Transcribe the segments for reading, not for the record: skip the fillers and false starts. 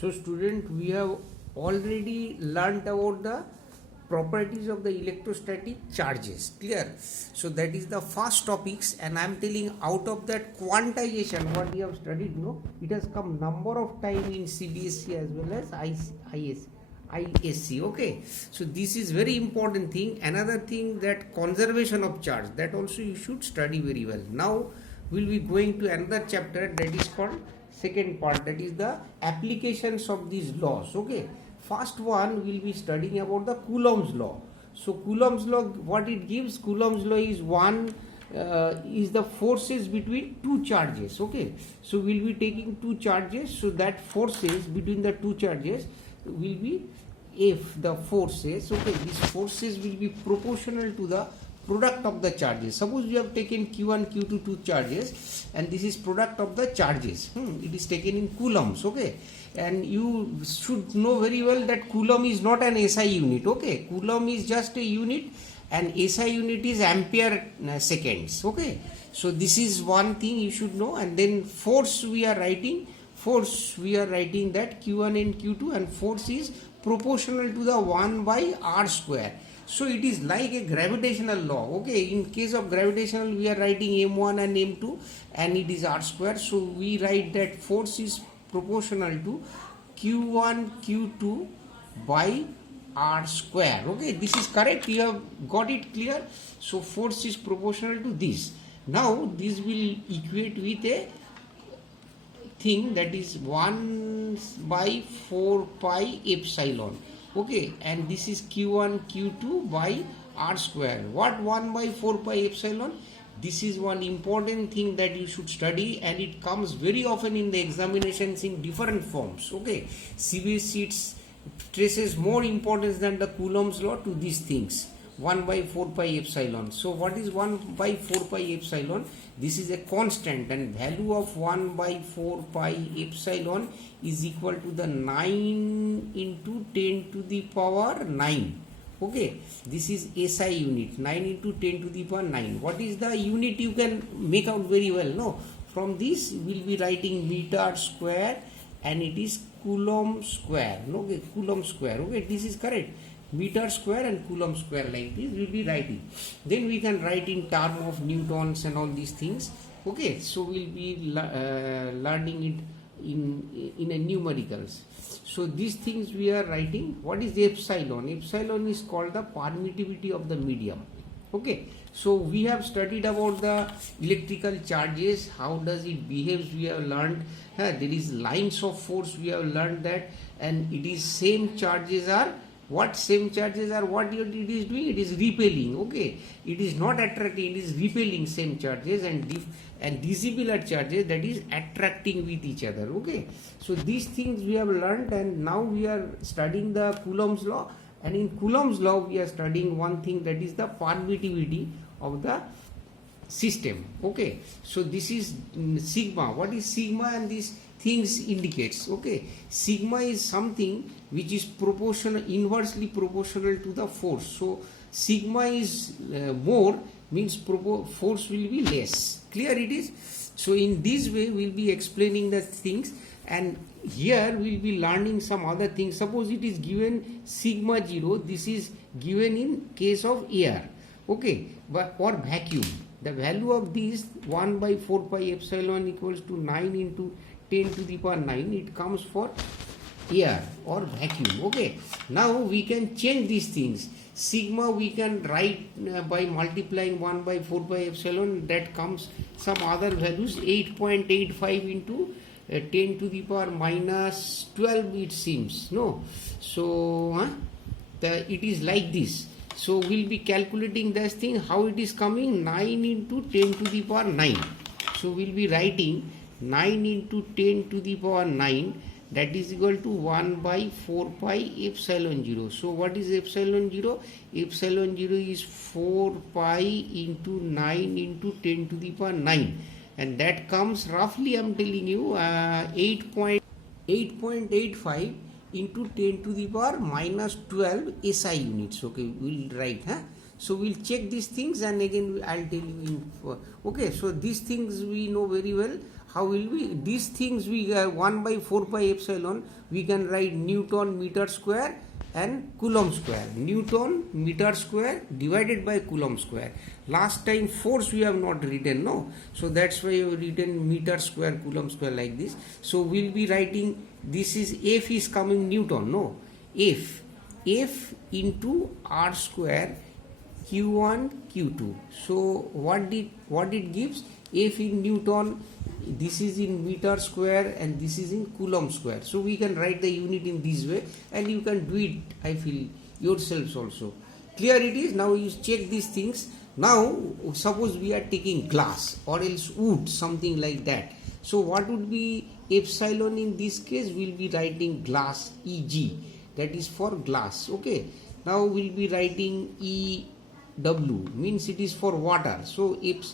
So student, we have already learnt about the properties of the electrostatic charges. Clear? So that is the first topics, and I am telling out of that quantization what we have studied, no, it has come number of time in CBSE as well as ISC. Okay, so this is very important thing. Another thing, that conservation of charge, that also you should study very well. Now we'll be going to another chapter, that is called second part, that is the applications of these laws. Okay, first one will be studying about the Coulomb's law. So Coulomb's law, what it gives? Coulomb's law is is the forces between two charges. Okay, so we'll be taking two charges, so that forces between the two charges will be F, the forces. Okay, these forces will be proportional to the product of the charges. Suppose you have taken Q1, Q2, two charges, and this is product of the charges. It is taken in coulombs. Okay, and you should know very well that Coulomb is not an SI unit. Okay, Coulomb is just a unit, and SI unit is ampere seconds. Okay, so this is one thing you should know. And then force we are writing that Q1 and Q2, and force is proportional to the 1 by r square. So it is like a gravitational law. Okay, in case of gravitational we are writing m1 and m2, and it is r square. So we write that force is proportional to q1 q2 by r square. Okay, this is correct. You have got it clear. So force is proportional to this. Now this will equate with a thing that is 1 by 4 pi epsilon. Okay, and this is q1 q2 by r square. What 1 by 4 pi epsilon? This is one important thing that you should study, and it comes very often in the examinations in different forms. Okay, CBSE traces more importance than the Coulomb's law to these things. 1 by 4 pi epsilon. So what is 1 by 4 pi epsilon? This is a constant, and value of 1 by 4 pi epsilon is equal to the 9 into 10 to the power 9. Okay, this is SI unit, 9 into 10 to the power 9. What is the unit? You can make out very well. No, from this we'll be writing meter square, and it is Coulomb square. No, okay, Coulomb square. Okay, this is correct. Meter square and Coulomb square, like this we'll be writing. Then we can write in term of newtons and all these things. Okay, so we'll be learning it in a numericals. So these things we are writing. What is epsilon? Epsilon is called the permittivity of the medium. Okay, so we have studied about the electrical charges, how does it behaves, we have learned. There is lines of force, we have learned that, and it is same charges are what it is doing, it is repelling. Okay, it is not attracting, it is repelling same charges, and dissimilar charges, that is attracting with each other. Okay, so these things we have learned, and now we are studying the Coulomb's law, and in Coulomb's law we are studying one thing, that is the permittivity of the system. Okay, so this is sigma. What is sigma? And these things indicates. Okay, sigma is something which is proportional, inversely proportional to the force. So sigma is more, means force will be less. Clear it is? So in this way we will be explaining the things, and here we will be learning some other things. Suppose it is given sigma 0, this is given in case of air. Okay, but or vacuum, the value of this 1 by 4 pi epsilon equals to 9 into 10 to the power 9. It comes for air or vacuum. Okay, now we can change these things. Sigma we can write by multiplying 1 by 4 pi epsilon, that comes some other values, 8.85 into 10 to the power minus 12 it seems. No, so it is like this. So we'll be calculating this thing, how it is coming, 9 into 10 to the power 9. So we'll be writing 9 into 10 to the power 9, that is equal to 1 by 4 pi epsilon 0. So what is epsilon 0? Epsilon 0 is 4 pi into 9 into 10 to the power 9, and that comes roughly, I'm telling you, 8.85 into 10 to the power minus 12 SI units. Okay, we'll write. So we'll check these things, and again I'll tell you in. Okay, so these things we know very well. how will we, these things we 1 by 4 pi epsilon, we can write Newton meter square and Coulomb square. Newton meter square divided by Coulomb square. Last time force we have not written, no, so that's why we have written meter square Coulomb square like this. So we'll be writing, this is F is coming Newton, no, F into R square Q1 Q2. So what it gives, F in Newton, this is in meter square and this is in Coulomb square. So we can write the unit in this way and you can do it, I feel, yourselves also. Clear it is? Now you check these things. Now suppose we are taking glass or else wood, something like that. So what would be epsilon in this case? We'll be writing glass Eg, that is for glass. Okay, now we'll be writing EW, means it is for water. So if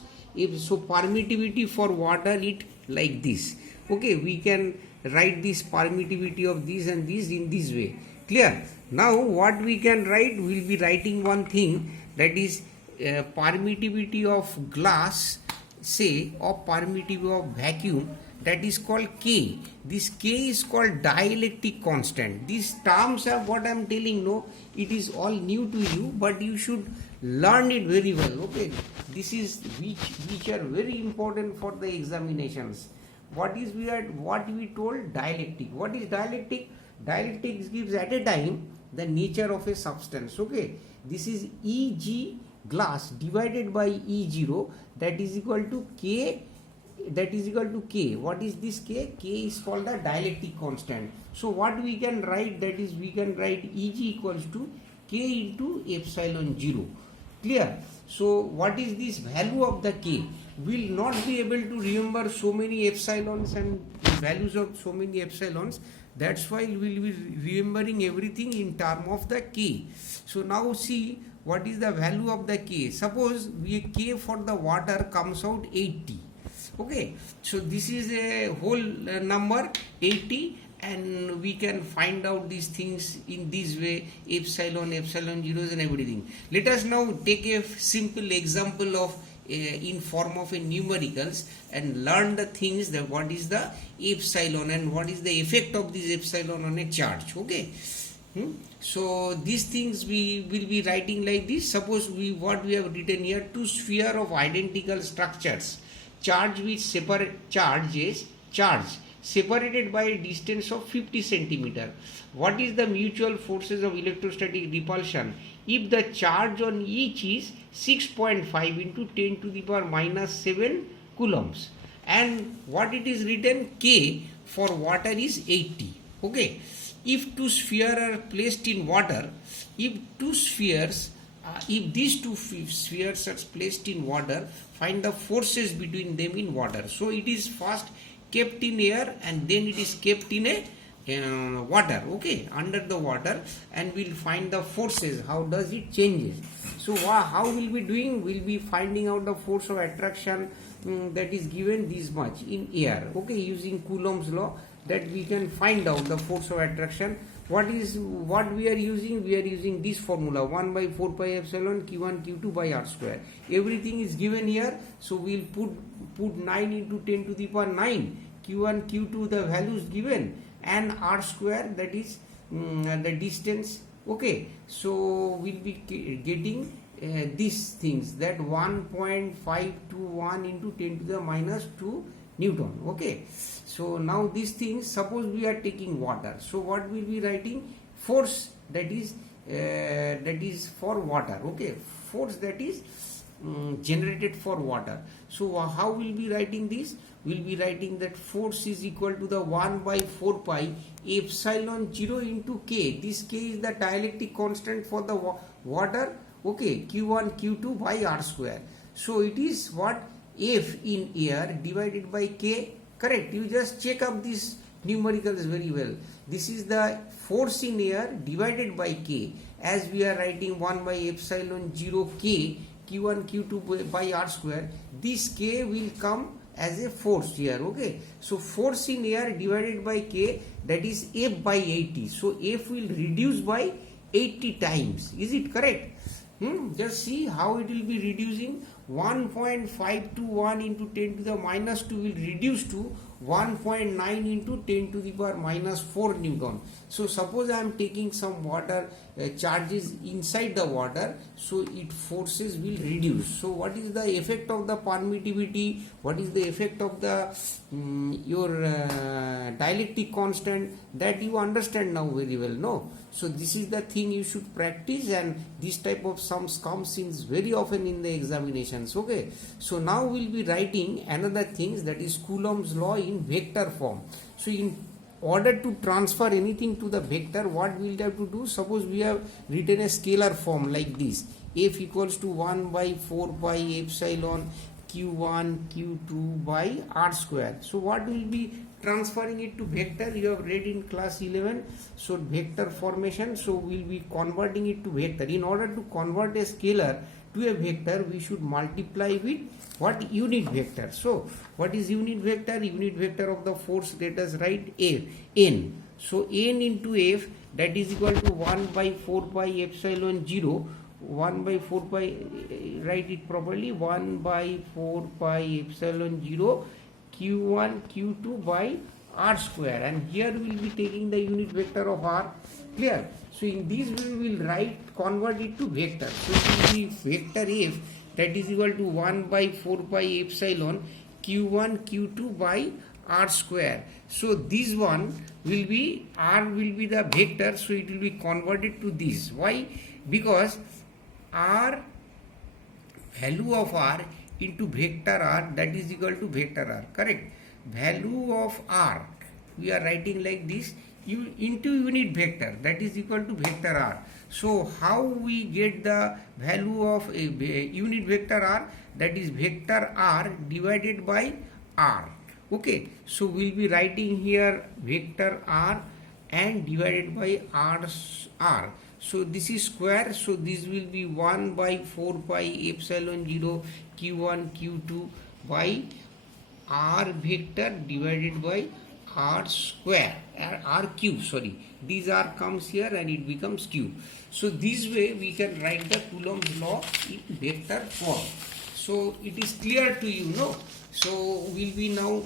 so permittivity for water, it like this. Okay, we can write this permittivity of this and this in this way. Clear? Now what we can write, we'll be writing one thing, that is permittivity of glass, say, or permittivity of vacuum, that is called K. This K is called dielectric constant. These terms are what I am telling, no, it is all new to you, but you should learn it very well. Okay, this is which are very important for the examinations. What we told, dielectric. What is dielectric? Dielectric gives at a time the nature of a substance. Okay, this is Eg glass divided by E0, that is equal to K. That is equal to K. What is this K? K is called the dielectric constant. So what we can write, that is we can write Eg equals to K into epsilon 0. Clear? So what is this value of the K? We'll not be able to remember so many epsilons and values of so many epsilons. That's why we'll be remembering everything in term of the K. So now see what is the value of the K. Suppose K for the water comes out 80. Okay, so this is a whole number 80, and we can find out these things in this way, epsilon zeros and everything. Let us now take a simple example of in form of a numericals and learn the things, that what is the epsilon and what is the effect of this epsilon on a charge. Okay, so these things we will be writing like this. Suppose what we have written here, two spheres of identical structures, charge with separate charge separated by a distance of 50 centimeter. What is the mutual forces of electrostatic repulsion if the charge on each is 6.5 into 10 to the power minus 7 coulombs, and what it is written, K for water is 80. Okay, if two spheres are placed in water, if these two spheres are placed in water, find the forces between them in water. So it is first kept in air and then it is kept in a water, okay, under the water, and we'll find the forces, how does it changes. So how we'll be doing, we'll be finding out the force of attraction that is given this much in air. Okay, using Coulomb's law, that we can find out the force of attraction. What we are using? We are using this formula, 1 by 4 pi epsilon Q1 Q2 by R square. Everything is given here, so we'll put 9 into 10 to the power 9. Q1 Q2 the values given, and R square, that is the distance. Okay, so we'll be getting these things, that 1.521 into 10 to the minus 2 Newton. Okay, so now these things, suppose we are taking water, so what will be writing? Force that is for water. Okay, force that is generated for water. So how will be writing this? We'll be writing that force is equal to the 1 by 4 pi epsilon 0 into K. This K is the dielectric constant for the water. Okay, Q1 Q2 by R square. So it is what? F in air divided by K. Correct, you just check up these numericals very well. This is the force in air divided by K, as we are writing 1 by epsilon 0 K Q1 Q2 by R square. This K will come as a force here. Okay, so force in air divided by K, that is F by 80. So F will reduce by 80 times. Is it correct? Just see how it will be reducing. 1.521 into 10 to the minus 2 will reduce to 1.9 into 10 to the power minus 4 Newton. So suppose I am taking some water charges inside the water, so its forces will reduce. So what is the effect of the permittivity? What is the effect of the your dielectric constant? That you understand now very well, no? So this is the thing you should practice, and this type of sums comes in very often in the examinations. Okay, so now we'll be writing another things, that is Coulomb's law in vector form. So in order to transfer anything to the vector, what we'll have to do? Suppose we have written a scalar form like this: F equals to 1 by 4 pi epsilon q1 q2 by r square. So what will be transferring it to vector? You have read in class 11, so vector formation. So we'll be converting it to vector. In order to convert a scalar to a vector, we should multiply with what? Unit vector. So what is unit vector? Unit vector of the force, let us write n. So n into f, that is equal to 1 by 4 pi epsilon 0. 1 by 4 pi, write it properly, 1 by 4 pi epsilon 0 q1 q2 by r square, and here we will be taking the unit vector of r. Clear? So in this we will write, convert it to vector. So it will be vector f, that is equal to 1 by 4 pi epsilon q1 q2 by r square. So this one will be, r will be the vector, so it will be converted to this. Why? Because r, value of r into vector r, that is equal to vector r. Correct? Value of r, we are writing like this, into unit vector, that is equal to vector r. So how we get the value of a unit vector r? That is vector r divided by r. Okay, so we'll be writing here vector r and divided by r. So this is square, so this will be 1 by 4 pi epsilon 0 q1 q2 by r vector divided by r square, r cube, sorry, these r comes here and it becomes cube. So this way we can write the Coulomb's law in vector form. So it is clear to you, no? So we'll be now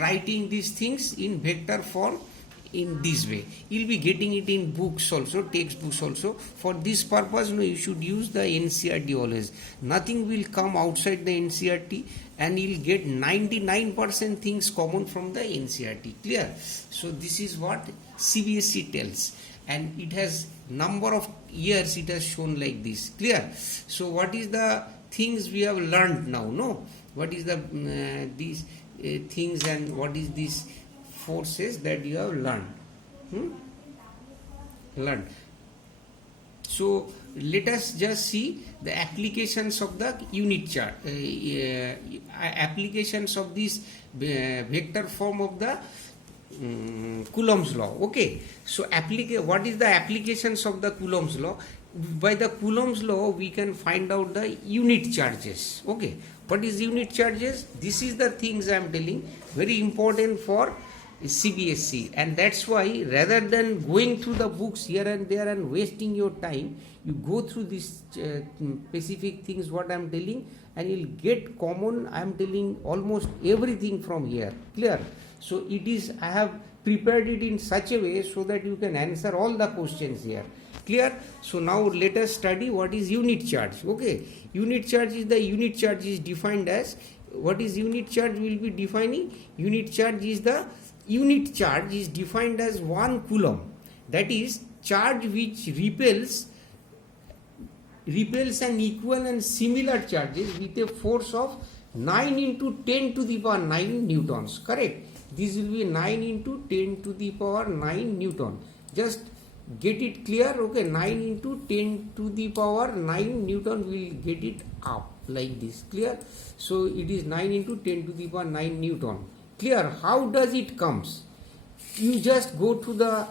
writing these things in vector form in this way. You'll be getting it in books also, textbooks also. For this purpose, no, you should use the NCERT always. Nothing will come outside the NCERT, and you'll get 99% things common from the NCERT. Clear? So this is what CBSE tells, and it has number of years it has shown like this. Clear? So what is the things we have learned now? No, what is the these things, and what is this forces that you have learned? Learned. So let us just see the applications of the unit chart, applications of this vector form of the Coulomb's law. Okay, so what is the applications of the Coulomb's law? By the Coulomb's law we can find out the unit charges. Okay, what is unit charges? This is the things I am telling, very important for CBSE, and that's why rather than going through the books here and there and wasting your time, you go through these specific things what I am telling, and you'll get common. I am telling almost everything from here. Clear? So it is, I have prepared it in such a way so that you can answer all the questions here. Clear? So now let us study what is unit charge. Okay, unit charge is, the unit charge is defined as, what is unit charge will be defining? Unit charge is the, unit charge is defined as 1 coulomb, that is charge which repels an equal and similar charges with a force of 9 into 10 to the power 9 newtons. Correct? This will be 9 into 10 to the power 9 newton. Just get it clear. Okay, 9 into 10 to the power 9 newton, will get it up like this. Clear? So it is 9 into 10 to the power 9 newton. Clear? How does it comes? You just go to the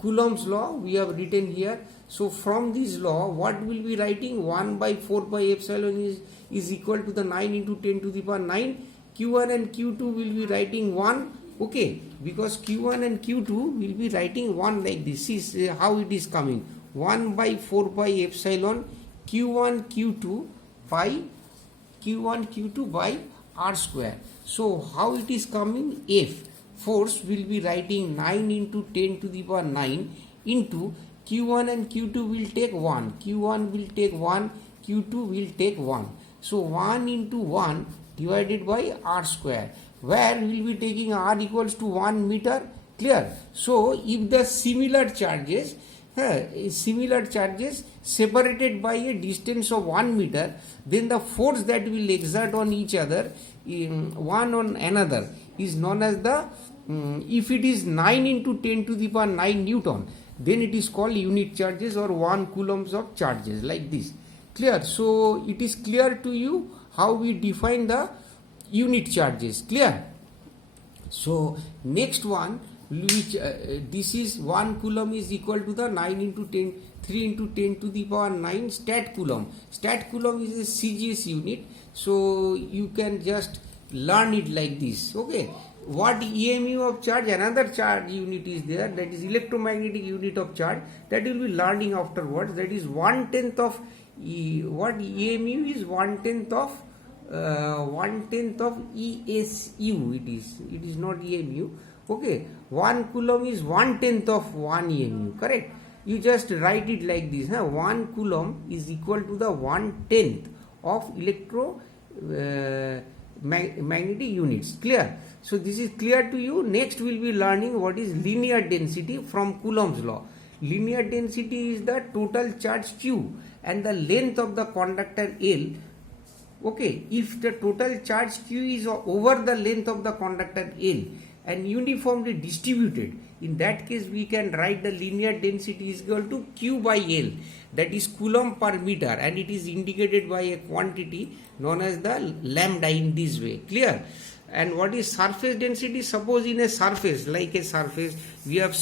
Coulomb's law we have written here. So from this law, what will be writing? 1 by 4 pi epsilon is equal to the 9 into 10 to the power 9. Q1 and Q2 will be writing 1. Okay, because Q1 and Q2 will be writing 1 like this. See how it is coming. 1 by 4 pi epsilon q1 q2 by r square. So how it is coming? F force will be writing 9 into 10 to the power 9 into q1 and q2 will take 1, q1 will take 1, q2 will take 1. So 1 into 1 divided by r square, where we will be taking r equals to 1 meter. Clear? So if the similar charges separated by a distance of 1 meter, then the force that will exert on each other, one on another, is known as the, if it is 9 into 10 to the power 9 Newton, then it is called unit charges or 1 coulombs of charges, like this. Clear? So it is clear to you how we define the unit charges. Clear? So next one, which this is 1 coulomb is equal to the 9 into 10, 3 into 10 to the power 9 stat coulomb. Stat coulomb is a CGS unit, so you can just learn it like this. Okay, what EMU of charge? Another charge unit is there, that is electromagnetic unit of charge, that you will be learning afterwards. That is 1/10 of what EMU is 1/10 of 1/10 of ESU. It is not EMU. Okay, 1 coulomb is 1/10 of 1 EMU. Correct? You just write it like this. 1 coulomb is equal to the 1/10 of magnetic units. Clear? So this is clear to you. Next we will be learning what is linear density from Coulomb's law. Linear density is the total charge Q and the length of the conductor L. Okay, if the total charge Q is over the length of the conductor L and uniformly distributed, in that case we can write the linear density is equal to Q by L, that is Coulomb per meter, and it is indicated by a quantity known as the lambda in this way. Clear? And what is surface density? Suppose in a surface, like a surface, we have